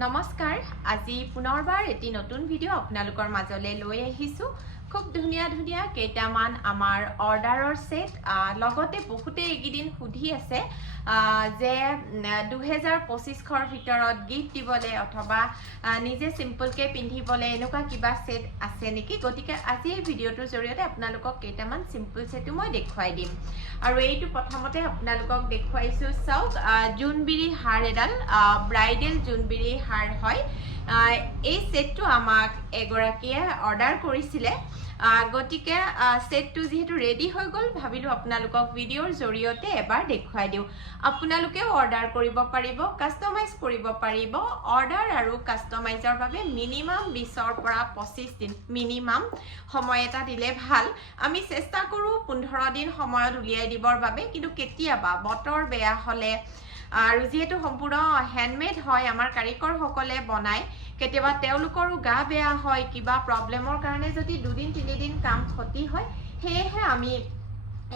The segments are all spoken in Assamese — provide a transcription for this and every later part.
নমস্কাৰ আজি পুনৰবাৰ এটি নতুন ভিডিঅ' আপোনালোকৰ মাজলৈ লৈ আহিছো খুব ধুনীয়া ধুনীয়া কেইটামান আমাৰ অৰ্ডাৰৰ সেট লগতে বহুতে এইকেইদিন সুধি আছে যে 2025 ৰ ভিতৰত গিফট দিবলৈ অথবা নিজে সিম্পলকে পিন্ধিবলৈ এনেকুৱা কিবা সেট আছে নেকি গতিকে আজি এই ভিডিঅ'টোৰ জৰিয়তে আপোনালোকক কেইটামান সিম্পল সেটটো মই দেখুৱাই দিম আৰু এইটো প্ৰথমতে আপোনালোকক দেখুৱাইছো চাওক জুনবিৰি হাৰ এডাল ব্ৰাইডেল জুনবিৰি হাৰ হয় এই সেটটো আমাক এগৰাকীয়ে অৰ্ডাৰ কৰিছিলে গতিকে সেটটো যেহেতু ৰেডি হৈ গল ভাবিলো আপোনালোকক ভিডিঅ'ৰ জৰিয়তে এবাৰ দেখুৱাই দিও আপোনালোকেও অৰ্ডাৰ কৰিব পাৰিব কাস্টমাইজ কৰিব পাৰিব অৰ্ডাৰ আৰু কাস্টমাইজৰ বাবে মিনিমাম 20 ৰ পৰা 25 দিন মিনিমাম সময় এটা দিলে ভাল আমি চেষ্টা কৰো 15 দিন সময়ত উলিয়াই দিবৰ বাবে কিন্তু কেতিয়াবা বতৰ বেয়া হলে আৰু যেহেতু সম্পূৰ্ণ হ্যান্ডমেড হয় আমাৰ কাৰিকৰ সকলে বনায় কেতিয়াবা তেওলোকৰো গা বেয়া হয় কিবা প্ৰবলেমৰ কাৰণে যদি দুদিন তিনিদিন কাম ক্ষতি হয় হেহে আমি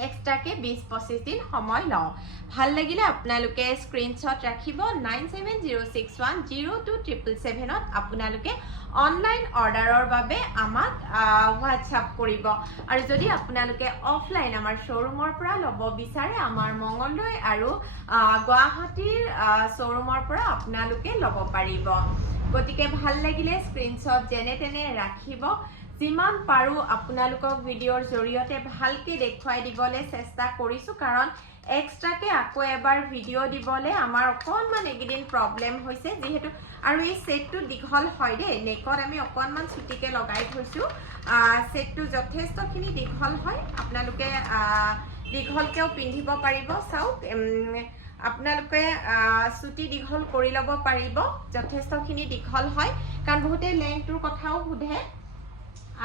এক্সট্ৰাকে 20-25 দিন সময় লওঁ ভাল লাগিলে আপোনালোকে স্ক্ৰিনশ্বট ৰাখিব 9706102777 ত আপোনালোকে অনলাইন অৰ্ডাৰৰ বাবে আমাক WhatsApp কৰিব আৰু যদি আপোনালোকে অফলাইন আমাৰ শ্বৰুমৰ পৰা ল'ব বিচাৰে আমাৰ মঙ্গলদৈ আৰু গুৱাহাটীৰ শ্বৰুমৰ পৰা আপোনালোকে ল'ব পাৰিব গতিকে ভাল লাগিলে স্ক্ৰিনশ্বট যেনে তেনে ৰাখিব যিমান পাৰো আপোনালোকক ভিডিঅ'ৰ জৰিয়তে ভালকে দেখুৱাই দিবলৈ চেষ্টা কৰিছো কাৰণ এক্সট্ৰাকে আকৌ এবাৰ ভিডিঅ' দিবলৈ আমাৰ অকনমান এগিদিন প্ৰবলেম হৈছে যেহেতু আৰু এই সেটটো দীঘল হয় দে নেকত আমি অকনমান ছুটিকে লগাই থৈছো সেটটো যথেষ্টখিনি দীঘল হয় আপোনালোকে দীঘলকেও পিন্ধিব পাৰিব চাওক আপোনালোকে ছুটি দীঘল কৰি ল'ব পাৰিব যথেষ্টখিনি দীঘল হয় কাৰণ বহুতে লেংথটোৰ কথাও সোধে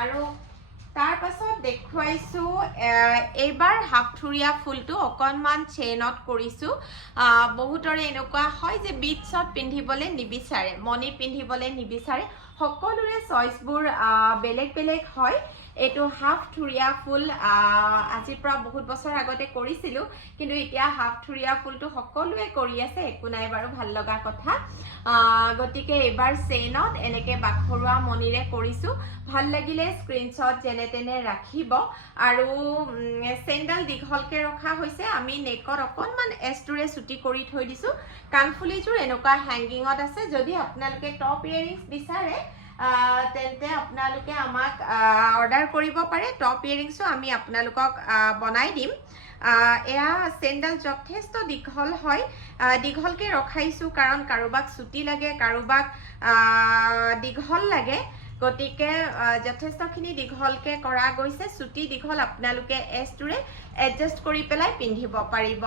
আৰু তাৰ পাছত দেখুৱাইছো এইবাৰ হাফথুৰিয়া ফুলটো অকনমান চেইনত কৰিছো বহুতৰে এনেকুৱা হয় যে বিটছত পিন্ধিবলৈ নিবিচাৰে মণি পিন্ধিবলৈ নিবিচাৰে সকলোৰে চইচবোৰ বেলেগ বেলেগ হয় এটো হাফথুৰিয়া ফুল আজিৰ পৰা বহুত বছৰ আগতে কৰিছিলো কিন্তু এতিয়া হাফথুৰিয়া ফুলটো সকলোৱে কৰি আছে একো নাই বাৰু ভাল লগা কথা গতিকে এবাৰ চেইনত এনেকে বাখৰুৱা মণিৰে কৰিছো ভাল লাগিলে স্ক্ৰিনশ্বট যেনে তেনে ৰাখিব আৰু চেণ্ডাল দীঘলকে ৰখা হৈছে আমি নেকত অকনমান এষ্টুৰে ছুটি কৰি থৈ দিছো কাণফুলিযোৰ এনেকুৱা হ্যাঙ্গিঙত আছে যদি আপোনালোকে টপ ইয়াৰিংছ বিচাৰে তেন্তে আপোনালোকে আমাক অৰ্ডাৰ কৰিব পাৰে টপ ইয়াৰিংছো আমি আপোনালোকক বনাই দিম এয়া চেণ্ডাল যথেষ্ট দীঘল হয় দীঘলকে ৰখাইছো কাৰণ কাৰোবাক ছুটি লাগে কাৰোবাক দীঘল লাগে গতিকে যথেষ্টখিনি দীঘলকে কৰা গৈছে ছুটি দীঘল আপোনালোকে এষ্টুৰে এডজাস্ট কৰি পেলাই পিন্ধিব পাৰিব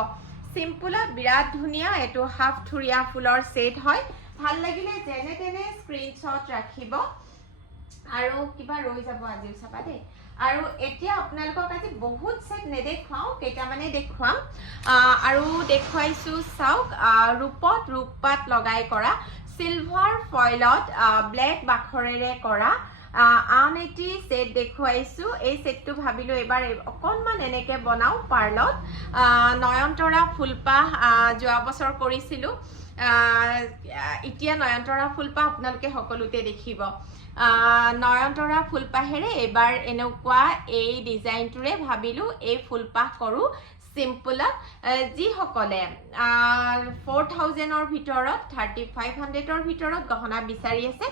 সিম্পলত বিৰাট ধুনীয়া এটো হাফথুৰিয়া ফুলৰ সেট হয় ভাল লাগিলে যেনে তেনে স্ক্ৰিনশ্বট ৰাখিব আৰু কিবা ৰৈ যাব আজিও চাবা দে আৰু এতিয়া আপোনালোকক আজি বহুত সেট নেদেখাও কেইটামানে দেখুৱাম আৰু দেখুৱাইছো চাওক ৰূপত ৰূপপাত লগাই কৰা সিলভাৰ ফয়েলত ব্লেক বাখৰেৰে কৰা আন এটি সেট দেখুৱাইছো এই সেটটো ভাবিলো এবাৰ অকনমান এনেকে বনাও পাৰ্লত নয়নতৰা ফুলপাহ যোৱা বছৰ কৰিছিলো ইতিয়া নয়নতৰা ফুলপাহ আপোনালোকে সকলোতে দেখিব নয়নতৰা ফুলপাহেৰে এবাৰ এনেকুৱা এই ডিজাইনটোৰে ভাবিলো এই ফুলপাহ কৰো সিম্পলত যি সকলে 4000 ৰ ভিতৰত 3500 ৰ ভিতৰত গহনা বিচাৰি আছে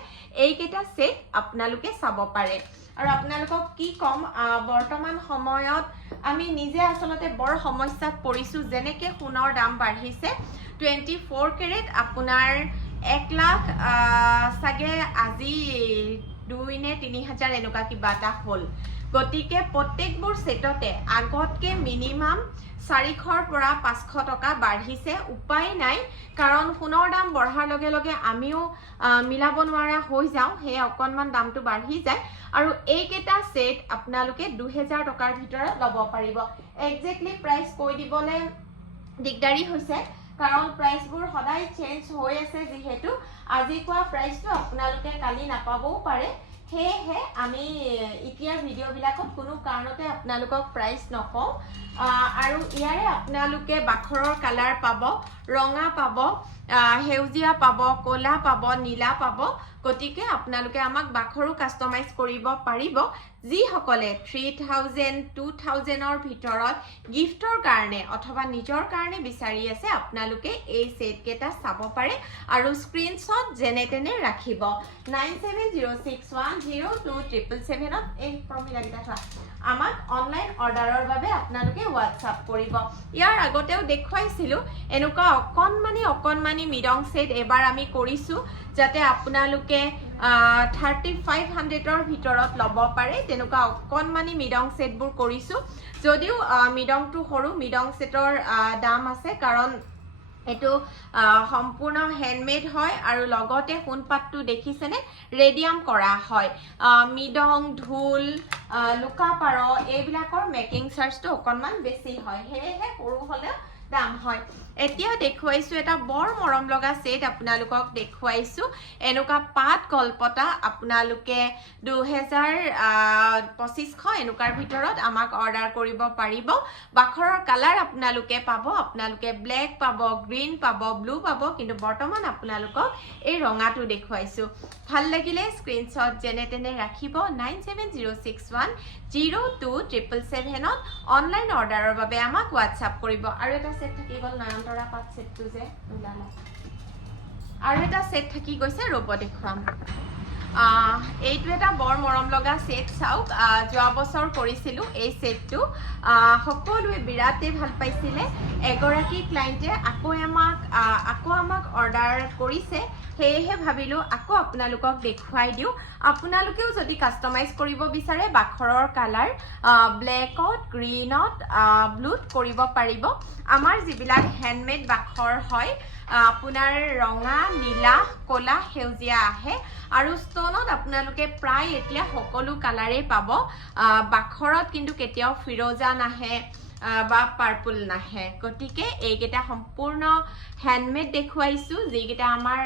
এইকেইটা সেট আপোনালোকে চাব পাৰে আৰু আপোনালোকক কি কম বৰ্তমান সময়ত আমি নিজে আসলতে বৰ সমস্যাত পৰিছো যেনেকে সোণৰ দাম বাঢ়িছে 24 কেৰেট আপোনাৰ 1 লাখ সাগে আজি 2 নে 3000 এনেকুৱা কিবা এটা হল গতিকে প্ৰত্যেকবোৰ সেটতে আগতকে মিনিমাম 400 ৰ পৰা 500 টকা বাঢ়িছে উপায় নাই কাৰণ সোণৰ দাম বঢ়াৰ লগে লগে আমিও মিলাব নোৱাৰা হৈ যাও হে অকনমান দামটো বাঢ়ি যায় আৰু এইকেইটা সেট আপোনালোকে 2000 টকাৰ ভিতৰত ল'ব পাৰিব এক্স্যাক্টলি প্ৰাইস কৈ দিবলে দিগদাৰি হৈছে কাৰণ প্ৰাইসবোৰ সদায় চেঞ্জ হৈ আছে যেহেতু আজি কোৱা প্ৰাইসটো আপোনালোকে কালি নাপাবও পাৰে সেয়েহে আমি এতিয়া ভিডিঅ'বিলাকত কোনো কাৰণতে আপোনালোকক প্ৰাইচ নকওঁ আৰু ইয়াৰে আপোনালোকে বাখৰৰ কালাৰ পাব, ৰঙা পাব, সেউজীয়া পাব, ক'লা পাব, নীলা পাব। গতিকে আপোনালোকে আমাক বাখৰো কাষ্টমাইজ কৰিব পাৰিব। যিসকলে 3000 2000ৰ ভিতৰত গিফ্টৰ কাৰণে অথবা নিজৰ কাৰণে বিচাৰি আছে আপোনালোকে এই সেট কেইটা চাব পাৰে আৰু স্ক্ৰীনশ্বট যেনে তেনে ৰাখিব। 9706102777 এই ফৰ্মুলাকেইটা থোৱা আমাক অনলাইন অৰ্ডাৰৰ বাবে আপোনালোকে হোৱাটছআপ কৰিব। ইয়াৰ আগতেও দেখুৱাইছিলোঁ এনেকুৱা অকণমানি মিৰং সেট এবাৰ আমি কৰিছোঁ যাতে আপোনালোকে 3500ৰ ভিতৰত ল'ব পাৰে। তেনেকুৱা অকণমানি মিৰং সেটবোৰ কৰিছোঁ। যদিও মিৰংটো সৰু, মিৰং সেটৰ দাম আছে কাৰণ এইটো সম্পূৰ্ণ হেণ্ডমেড হয় আৰু লগতে সোণপাতটো দেখিছেনে ৰেডিয়াম কৰা হয়। মৃদং, ঢোল, লুকা পাৰ এইবিলাকৰ মেকিং চাৰ্জটো অকণমান বেছি হয়, সেয়েহে সৰু হ'লেও দাম হয়। এতিয়া দেখুৱাইছোঁ এটা বৰ মৰম লগা সেট আপোনালোকক দেখুৱাইছোঁ। এনেকুৱা পাত গলপতা আপোনালোকে 2200 এনেকুৱাৰ ভিতৰত আমাক অৰ্ডাৰ কৰিব পাৰিব। বাখৰৰ কালাৰ আপোনালোকে পাব, আপোনালোকে ব্লেক পাব, গ্ৰীণ পাব, ব্লু পাব, কিন্তু বৰ্তমান আপোনালোকক এই ৰঙাটো দেখুৱাইছোঁ। ভাল লাগিলে স্ক্ৰীনশ্বট যেনে তেনে ৰাখিব। 9706102777 অনলাইন অৰ্ডাৰৰ বাবে আমাক হোৱাটছআপ কৰিব। আৰু এটা সেট থাকি গ'ল নয়নতৰা পাত সেটটো যে ওলালে, আৰু এটা সেট থাকি গৈছে, ৰ'ব দেখুৱাম। এইটো এটা বৰ মৰম লগা সেট চাওক। যোৱা বছৰ কৰিছিলোঁ এই সেটটো, সকলোৱে বিৰাটেই ভাল পাইছিলে। এগৰাকী ক্লাইণ্টে আকৌ আমাক অৰ্ডাৰ কৰিছে, সেয়েহে ভাবিলোঁ আকৌ আপোনালোকক দেখুৱাই দিওঁ। আপোনালোকেও যদি কাষ্টমাইজ কৰিব বিচাৰে বাখৰৰ কালাৰ ব্লেকত, গ্ৰীণত, ব্লুত কৰিব পাৰিব। আমাৰ যিবিলাক হেণ্ডমেড বাখৰ হয় আপোনাৰ ৰঙা, নীলা, ক'লা, সেউজীয়া আহে আৰু ষ্টনত আপোনালোকে প্ৰায় এতিয়া সকলো কালাৰেই পাব। বাখৰত কিন্তু কেতিয়াও ফিৰোজা নাহে বা পাৰ্পল নাহে। গতিকে এইকেইটা সম্পূৰ্ণ হেণ্ডমেড দেখুৱাইছোঁ, যিকেইটা আমাৰ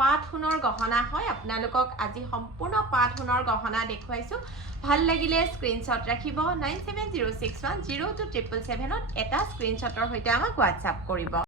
পাট সোণৰ গহনা হয়। আপোনালোকক আজি সম্পূৰ্ণ পাট সোণৰ গহনা দেখুৱাইছোঁ। ভাল লাগিলে স্ক্ৰীনশ্বট ৰাখিব। 9706102777 এটা স্ক্ৰীনশ্বটৰ সৈতে আমাক হোৱাটছআপ কৰিব।